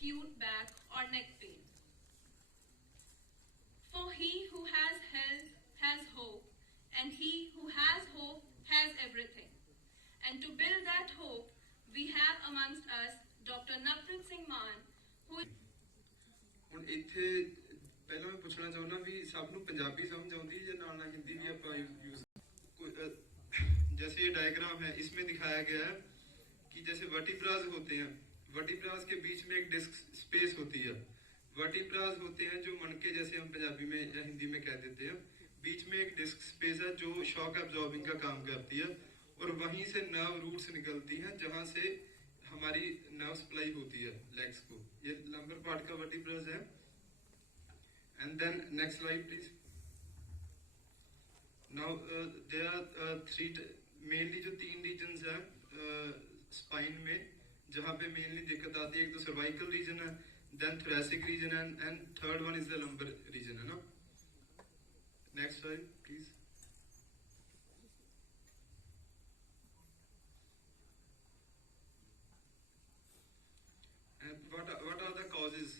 acute back or neck pain. For he who has health has hope, and he who has hope has everything. And to build that hope, we have amongst us Dr. Navpreet Singh Maan, who ਹੁਣ ਇੱਥੇ ਪਹਿਲਾਂ मैं पूछना चाहूँगा भी सब ਨੂੰ पंजाबी समझ आती है या नाल हिंदी भी आप यूज जैसे ये डायग्राम है इसमें दिखाया गया है कि जैसे वर्टिब्रास होते हैं, वर्टिब्रास के बीच में एक डिस्क स्पेस होती है। वर्टिब्रास होते हैं जो मनके जैसे हम पंजाबी में या हिंदी में कह देते हैं, बीच में एक डिस्क स्पेस है जो शॉक एब्जॉर्बिंग का काम करती है और वहीं से नर्व रूट्स निकलती हैं जहां से हमारी नर्व सप्लाई होती है लेग्स को। ये लंबर पार्ट का वर्टिब्रास है। And then next slide please. Now there are three mainly जो तीन रीजन्स है स्पाइन में जहां पे मेनली दिक्कत आती है। एक तो सर्वाइकल रीजन है, then thoracic region and third one is the lumbar region है ना। Next slide please. What are the causes?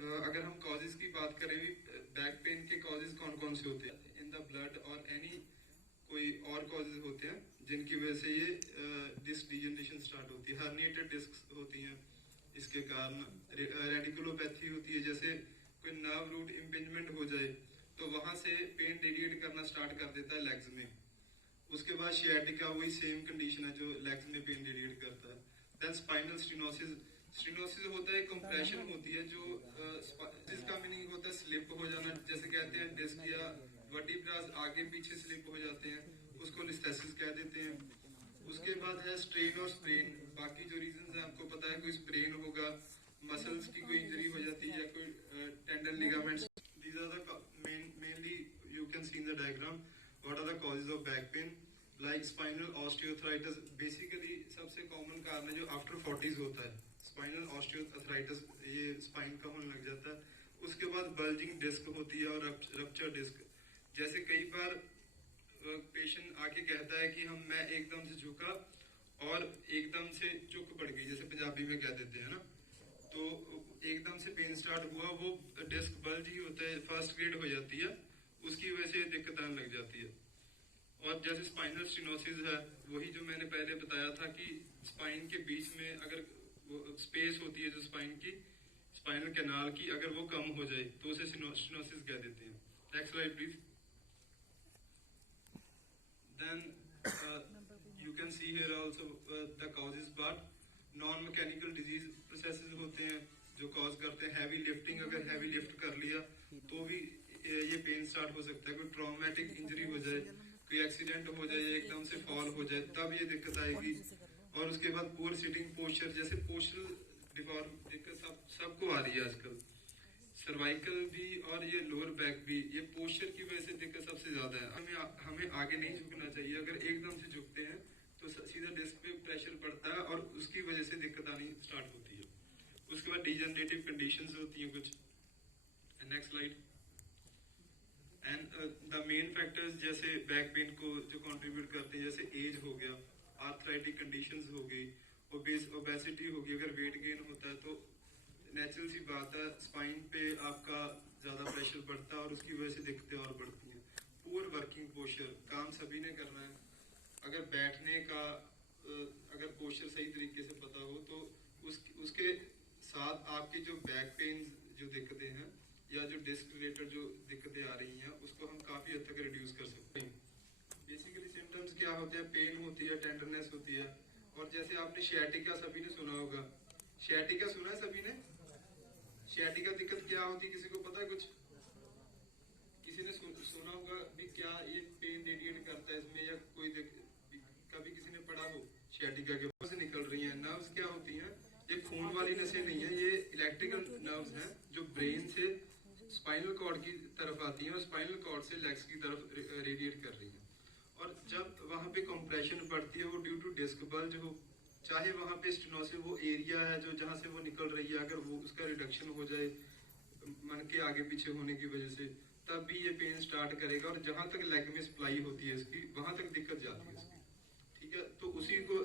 अगर हम कॉजेज की बात करें भी बैक पेन के कॉजेज कौन कौन से होते हैं इन द ब्लड और एनी कोई और कॉजेज होते हैं जिनकी वजह से ये डिस्क डिजनरेशन स्टार्ट होती है। हर्निएटेड डिस्क होती हैं, इसके कारण रेडिकुलोपैथी होती है, जैसे कोई नर्व रूट इम्पिंजमेंट हो जाए तो वहां से पेन रेडिएट करना स्टार्ट कर देता है लेग्स में। उसके बाद शियाटिका वही सेम कंडीशन है जो लेग्स में पेन रेडिएट करता है। देन स्पाइनल स्टिनोसिस, स्टिनोसिस होता है कंप्रेशन होती है जो जिसका मीनिंग होता है स्लिप हो जाना, जैसे कहते हैं डिस्क या वर्टिब्रास आगे पीछे स्लिप हो जाते हैं, उसको लिस्थेसिस कह देते हैं। उसके बाद है स्ट्रेन और स्प्रेन। बाकी जो रीजंस है आपको पता है, कोई स्प्रेन होगा, मसल्स की कोई इंजरी हो जाती है या कोई tendon ligaments. These are the mainly you can see in the diagram what are the causes of back pain like spinal osteoarthritis. Basically सबसे कॉमन कारण है जो आफ्टर 40s होता है, स्पाइनल ऑस्टियोआर्थराइटिस, ये स्पाइन का होने लग जाता है। उसके बाद बल्जिंग डिस्क होती है और रप्चर डिस्क। जैसे कई बार पेशेंट आके कहता है कि मैं एकदम से झुका और एकदम से चुक पड़ गई, जैसे पंजाबी में कह देते हैं ना, तो एकदम से पेन स्टार्ट हुआ, वो डिस्क बल्ज ही होता है, फर्स्ट ग्रेड हो जाती है, उसकी वजह से दिक्कत आने लग जाती है। और जैसे स्पाइनल स्टिनोसिस है, वही जो मैंने पहले बताया था कि स्पाइन के बीच में अगर वो स्पेस होती है जो स्पाइन की, स्पाइनल कैनाल की, अगर वो कम हो जाए तो उसे स्टिनोसिस कह देते हैं। Next slide please. Then you can see here also the causes, but non-mechanical disease processes होते हैं जो कॉज करते हैं हैवी लिफ्टिंग। अगर हैवी लिफ्ट कर लिया तो भी ये पेन स्टार्ट हो सकता है। कोई ट्रॉमेटिक इंजरी हो जाए, कोई एक्सीडेंट हो जाए, एकदम से फॉल हो जाए, तब ये दिक्कत आएगी। और उसके बाद पुअर सिटिंग पोस्चर, जैसे पोस्चरल डिफॉर्म दिक्कत सबको आ रही है आजकल, सर्वाइकल भी और ये लोअर बैक भी, ये पोस्चर की वजह से दिक्कत सबसे ज्यादा है। हमें आगे नहीं झुकना चाहिए। अगर एकदम से झुकते हैं तो सीधा डिस्क पे प्रेशर पड़ता है और उसकी वजह से दिक्कत आनी स्टार्ट होती है। उसके बाद डिजनरेटिव कंडीशंस होती हैं कुछ। Next slide. And the main factors जैसे बैक पेन को जो कंट्रीब्यूट करते हैं, जैसे एज हो गया, आर्थराइटिक कंडीशंस हो गई, ओबेसिटी होगी, अगर वेट गेन होता है तो नेचुरल सी बात है स्पाइन पे आपका ज्यादा प्रेशर पड़ता है और उसकी वजह से दिक्कतें और बढ़ती हैं। पुअर वर्किंग पोस्चर, काम सभी ने करना है, अगर बैठने का अगर पोस्चर सही तरीके से पता हो तो उसके साथ आपके जो बैक पेन जो दिक्कतें हैं या जो डिस्क रिलेटेड जो दिक्कतें आ रही हैं उसको हम काफी हद तक रिड्यूस कर सकते हैं। बेसिकली सिम्टम्स क्या होते हैं? पेन होती है, टेंडरनेस होती है, और जैसे आपने शियाटिका सभी ने सुना होगा। शियाटिका सुना है सभी ने? शियाटिका दिक्कत क्या होती है, किसी को पता है कुछ? किसी ने सुना होगा भी क्या ये पेन रेडिएट करता है इसमें, या कोई कभी किसी ने पढ़ा हो शियाटिका के से निकल रही हैं नर्व्स क्या होती हैं? ये खून वाली नसें नहीं है, ये इलेक्ट्रिकल नर्व्स हैं जो ब्रेन से स्पाइनल कॉर्ड की तरफ आती हैं और स्पाइनल कॉर्ड से लेग्स की तरफ रेडिएट कर रही हैं। और जब वहां पे कंप्रेशन पड़ती है वो ड्यू टू डिस्क बल्ज हो, चाहे वहां पे स्टेनोसिस वो एरिया है जो जहां से वो निकल रही है, अगर वो उसका रिडक्शन हो जाए मन के आगे पीछे होने की वजह से, तब भी ये पेन स्टार्ट करेगा और जहां तक लेग में सप्लाई होती है इसकी वहां तक दिक्कत जाती है इसकी। ठीक है, तो उसी को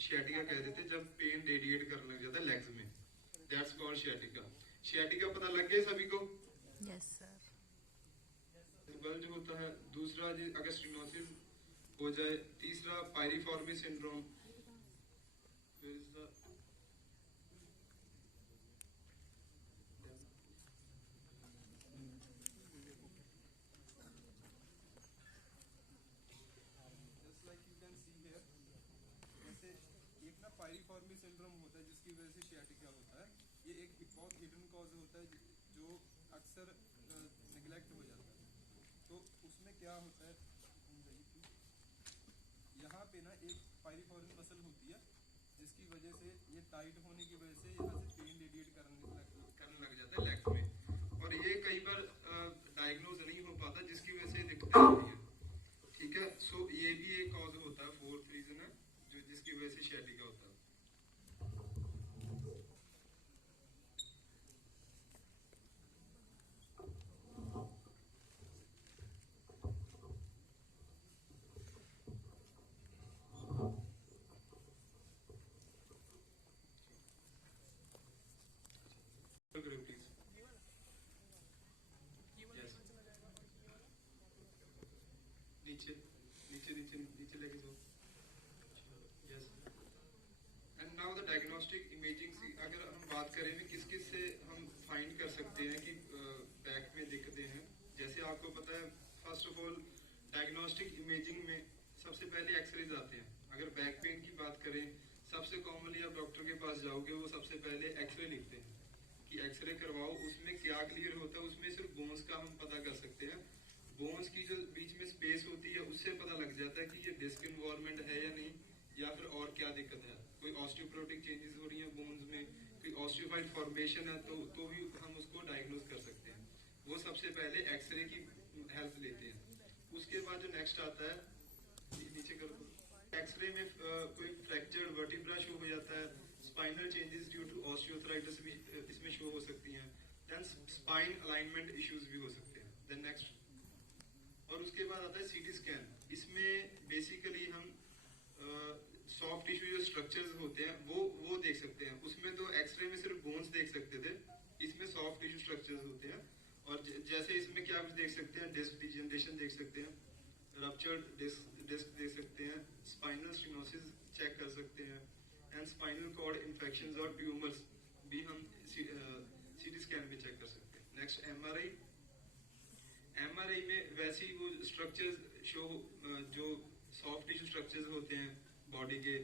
शियाटिका कह देते हैं जब पेन रेडिएट करने लग जाता है लेग्स में। That's called sciatica. Sciatica पता लग गया सभी को? Yes sir. बल्ज होता है। दूसरा अगर स्टेनोसिस हो जाए। तीसरा पायरिफॉर्मी सिंड्रोम। पायरिफॉर्मी सिंड्रोम होता है जिसकी वजह से sciatica होता है। ये एक बहुत हिडन कॉज होता है जो अक्सर नेग्लेक्ट हो जाता है। तो उसमें क्या होता है, यहाँ पे ना एक पायरिफॉर्मी मसल होती है जिसकी वजह से ये टाइट होने की वजह से यहाँ से पेन रेडिएट करने लग जाता है लेग्स में, और ये कई बार डायग्नोज नहीं हो पाता जिसकी वजह से दिक्कतें होती है। ठीक है, सो ये भी एक कॉज होता है, फोर्थ रीजन है जो जिसकी वजह से sciatica होता है। नीचे नीचे नीचे नीचे लेके जाओ। Yes, and now the diagnostic imaging. अगर हम बात करें भी किस किस से हम फाइंड कर सकते हैं कि बैक में दिक्कतें हैं, जैसे आपको पता है first of all diagnostic imaging में सबसे पहले एक्सरेज आते हैं। अगर बैक पेन की बात करें, सबसे कॉमनली आप डॉक्टर के पास जाओगे वो सबसे पहले एक्सरे लिखते हैं कि एक्सरे करवाओ। उसमें क्या क्लियर होता है, उसमें सिर्फ बोन्स का हम पता कर सकते हैं। बोन्स की जो बीच में स्पेस होती है उससे पता लग जाता है कि ये डिस्क इन्वॉल्वमेंट है या नहीं, या फिर और क्या दिक्कत है। कोई ऑस्टियोपोरोटिक चेंजेस हो रही हैं बोन्स में, कोई ऑस्टियोफाइड फॉर्मेशन है तो भी हम उसको डायग्नोज कर सकते हैं। वो सबसे पहले एक्सरे की हेल्प लेते हैं। उसके बाद जो नेक्स्ट आता है, नीचे कर दो, एक्सरे में कोई फ्रैक्चर्ड वर्टिब्रा शो हो जाता है। Spinal changes due to osteoarthritis भी इसमें शो हो सकती हैं। देन स्पाइन अलाइनमेंट इश्यूज भी हो सकते हैं। देन नेक्स्ट, और उसके बाद आता है सीटी स्कैन। इसमें बेसिकली हम सॉफ्ट टिश्यू जो स्ट्रक्चर्स होते हैं वो देख सकते हैं। उसमें तो एक्सरे में सिर्फ बोन्स देख सकते थे, इसमें सॉफ्ट टिश्यू स्ट्रक्चर्स होते हैं। और जैसे इसमें क्या देख सकते हैं, डिस्क डिजनरेशन देख सकते हैं, रप्चर्ड डिस्क देख सकते हैं, स्पाइनल स्टेनोसिस चेक कर सकते हैं, एंड स्पाइनल कॉर्ड इन्फेक्शंस और ट्यूमर्स भी हम सीटी स्कैन में चेक कर सकते हैं। Next MRI. एमआरआई में वैसे ही वो स्ट्रक्चर्स शो, जो सॉफ्ट टिश्यू स्ट्रक्चर्स होते हैं बॉडी के,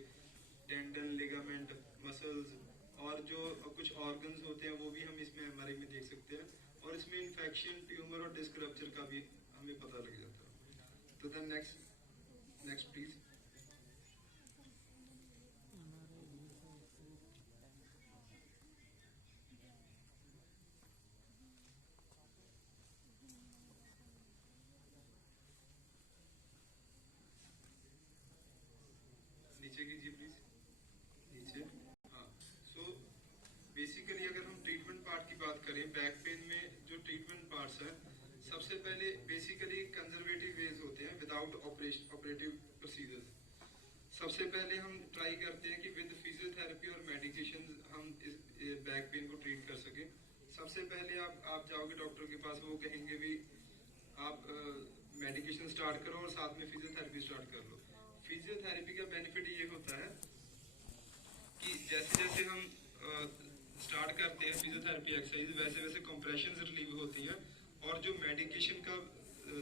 टेंडन, लिगामेंट, मसल्स, और जो कुछ ऑर्गन्स होते हैं वो भी हम इसमें एमआरआई में देख सकते हैं। और इसमें इन्फेक्शन, ट्यूमर और डिस्क रप्चर का भी हमें पता लग जाता है। तो देन नेक्स्ट प्लीज। नीचे कीजिए प्लीज, नीचे। हाँ, सो बेसिकली अगर हम ट्रीटमेंट पार्ट की बात करें, बैक पेन में जो ट्रीटमेंट पार्ट्स हैं, सबसे पहले बेसिकली कंजर्वेटिव वेज होते हैं विदाउट ऑपरेटिव प्रोसीजर्स। सबसे पहले हम ट्राई करते हैं कि विद फिजियोथेरेपी और मेडिकेशन हम इस बैक पेन को ट्रीट कर सकें। सबसे पहले आप जाओगे डॉक्टर के पास, वो कहेंगे भी आप मेडिकेशन स्टार्ट करो और साथ में फिजियोथेरेपी स्टार्ट कर लो। फिजियोथेरेपी का बेनिफिट ये होता है कि जैसे जैसे हम स्टार्ट करते हैं फिजियोथेरेपी एक्सरसाइज, वैसे वैसे कंप्रेशंस रिलीव होती हैं, और जो मेडिकेशन का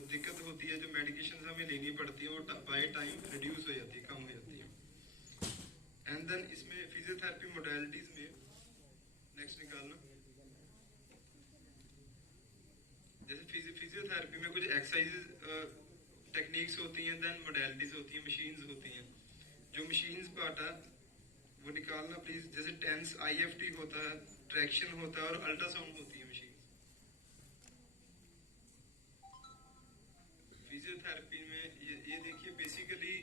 दिक्कत होती है, जो मेडिकेशन हमें लेनी पड़ती है, वो बाय टाइम रिड्यूस हो जाती है, कम हो जाती है। एंड देन इसमें फिजियोथेरेपी मोडालिटीज में नेक्स्ट निकालना, जैसे फिजियोथेरेपी में कुछ एक्सरसाइज टेक्निक्स होती हैं, देन मोडालिटीज होती हैं, मशीन्स होती हैं। जो मशीन्स पार्ट है वो निकालना प्लीज। जैसे टेंस आईएफटी होता है, ट्रैक्शन होता है, और अल्ट्रासाउंड होती है मशीन। फिजियोथेरेपी में ये देखिए, बेसिकली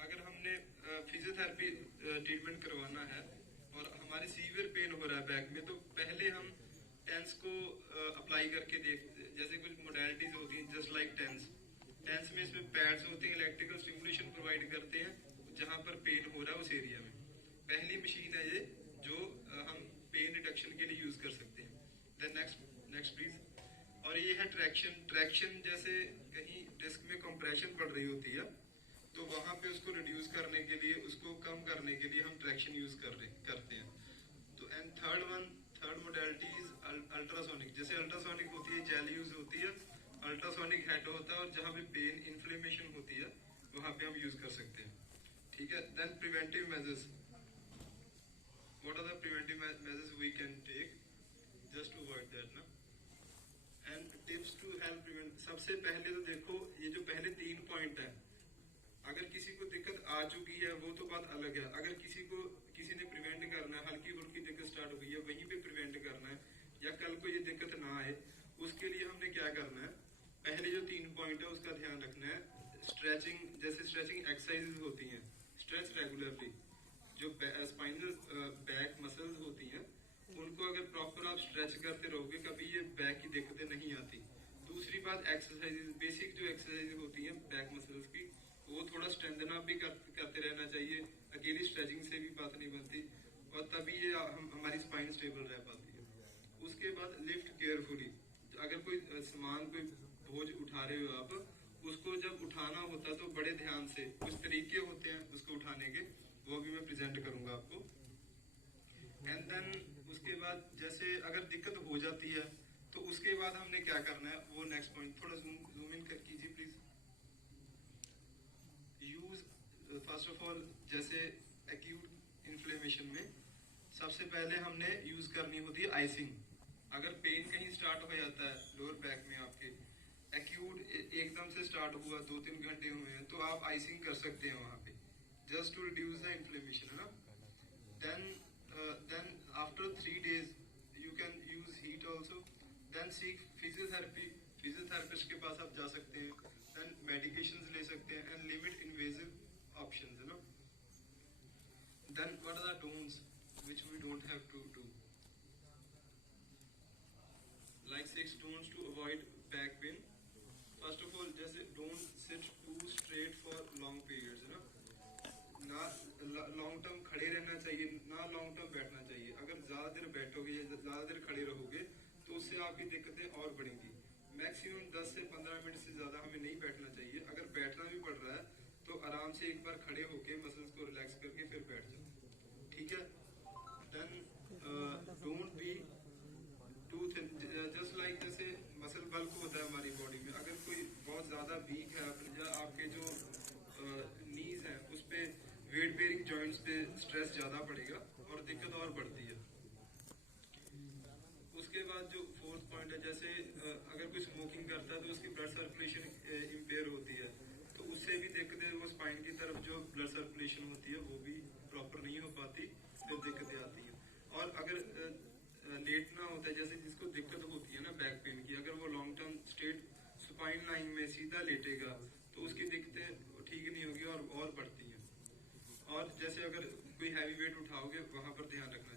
अगर हमने फिजियोथेरेपी ट्रीटमेंट करवाना है और हमारे सीवियर पेन हो रहा है बैक में, तो पहले हम टेंस को अप्लाई करके देखते। जैसे कुछ मोडालिटीज होती हैं जस्ट लाइक टेंस में इसमें पैड्स होते हैं, इलेक्ट्रिकल स्टिमुलेशन प्रोवाइड करते हैं जहां पर पेन हो रहा है उस एरिया में। पहली मशीन है ये जो हम पेन रिडक्शन के लिए यूज कर सकते हैं। Then next please. और ये है ट्रैक्शन जैसे कहीं डिस्क में कंप्रेशन पड़ रही होती है तो वहां पे उसको रिड्यूस करने के लिए, उसको कम करने के लिए हम ट्रैक्शन यूज करते हैं। तो and third modality is ultrasonic. जैसे अल्ट्रासोनिक होती है, जेल यूज होती है, अल्ट्रासोनिक हेड होता है, और जहां पे पेन इन्फ्लेमेशन होती है वहां पे हम यूज कर सकते हैं। ठीक है। Then preventive measures, what are the preventive measures we can take just to avoid that ना। And tips to help prevent. सबसे पहले तो देखो ये जो पहले 3 पॉइंट है, अगर किसी को दिक्कत आ चुकी है वो तो बात अलग है। अगर किसी ने प्रिवेंट करना है, हल्की फुल्की दिक्कत स्टार्ट हुई है वहीं पे प्रिवेंट करना है, या कल को ये दिक्कत ना आए, उसके लिए हमने क्या करना है, पहले जो 3 पॉइंट है उसका ध्यान रखना है। स्ट्रेचिंग, जैसे स्ट्रेचिंग एक्सरसाइज होती हैं, स्ट्रेच रेगुलरली। जो स्पाइनल बैक मसल्स होती हैं उनको अगर प्रॉपर आप स्ट्रेच करते रहोगे कभी ये बैक की दिक्कतें नहीं आती। दूसरी बात, एक्सरसाइज, बेसिक जो एक्सरसाइज होती हैं बैक मसल्स की, वो थोड़ा स्ट्रेंथन अप भी करते रहना चाहिए। अकेली स्ट्रेचिंग से भी बात नहीं बनती, और तभी ये हमारी स्पाइन स्टेबल रह पाती है। उसके बाद लिफ्ट केयरफुली। अगर कोई सामान, कोई बोझ उठा रहे हो आप, उसको जब उठाना होता है तो बड़े ध्यान से, कुछ तरीके होते हैं उसको उठाने के, वो भी मैं प्रेजेंट करूंगा आपको। एंड देन उसके बाद जैसे अगर दिक्कत हो जाती है तो उसके बाद हमने क्या करना है, वो नेक्स्ट पॉइंट थोड़ा जूम इन कीजिए please. Use first of all, जैसे एक्यूट इन्फ्लेमेशन में सबसे पहले हमने यूज करनी होती है आइसिंग। अगर पेन कहीं स्टार्ट हो जाता है लोअर बैक में आपके, एक्यूट एकदम से स्टार्ट हुआ, 2-3 घंटे हुए हैं, तो आप आइसिंग कर सकते हैं वहां पे, just to reduce the inflammation, है ना। Then after 3 days you can use heat also. Then seek physiotherapy, physiotherapist के पास आप जा सकते हैं। देन मेडिकेशंस ले सकते हैं एंड लिमिट इन्वेजिव ऑप्शंस, है ना। Then what are the don'ts which we don't have to do, like 6 don'ts to avoid back pain. First of all, जैसे don't sit too straight for long periods, है ना। Long term खड़े रहना चाहिए, ना long term बैठना चाहिए। अगर ज्यादा देर बैठोगे या ज्यादा देर खड़े रहोगे तो उससे आपकी दिक्कतें और बढ़ेंगी। मैक्सिमम 10 से 15 मिनट से ज्यादा हमें नहीं बैठना चाहिए। अगर बैठना भी पड़ रहा है तो आराम से एक बार खड़े होके मसल्स को रिलैक्स करके फिर बैठ जाओ, ठीक है। Then don't be too thin, just like जैसे मसल बल्क होता है हमारी बॉडी में, अगर कोई बहुत ज्यादा वीक है या आपके जो नीज हैं उस पे, वेट बेयरिंग जॉइंट्स पे स्ट्रेस ज्यादा पड़ेगा और दिक्कत और बढ़ती है। उसके बाद जो 4th पॉइंट है, जैसे अगर कोई स्मोकिंग करता है तो उसकी ब्लड सर्कुलेशन इम्पेयर होती है, तो उससे भी दिक्कतें, वो स्पाइन की तरफ जो ब्लड सर्कुलेशन होती है वो भी प्रॉपर नहीं हो पाती, फिर दिक्कतें आती हैं। और अगर लेटना होता है, जैसे जिसको दिक्कत होती है ना बैक पेन की, अगर वो long term straight spine line में सीधा लेटेगा तो उसकी दिक्कतें ठीक नहीं होगी और बढ़ती हैं। और जैसे अगर कोई हैवी वेट उठाओगे वहां पर ध्यान रखना